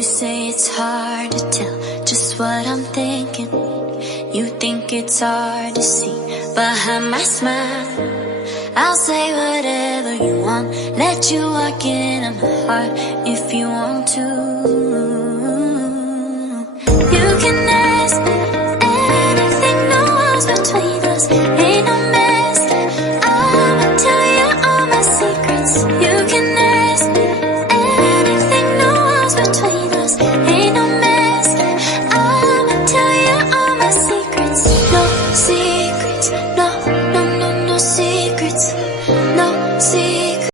You say it's hard to tell just what I'm thinking. You think it's hard to see behind my smile. I'll say whatever you want, let you walk into my heart if you want to. You can ask me anything, no walls between us, ain't no mess. I'ma tell you all my secrets.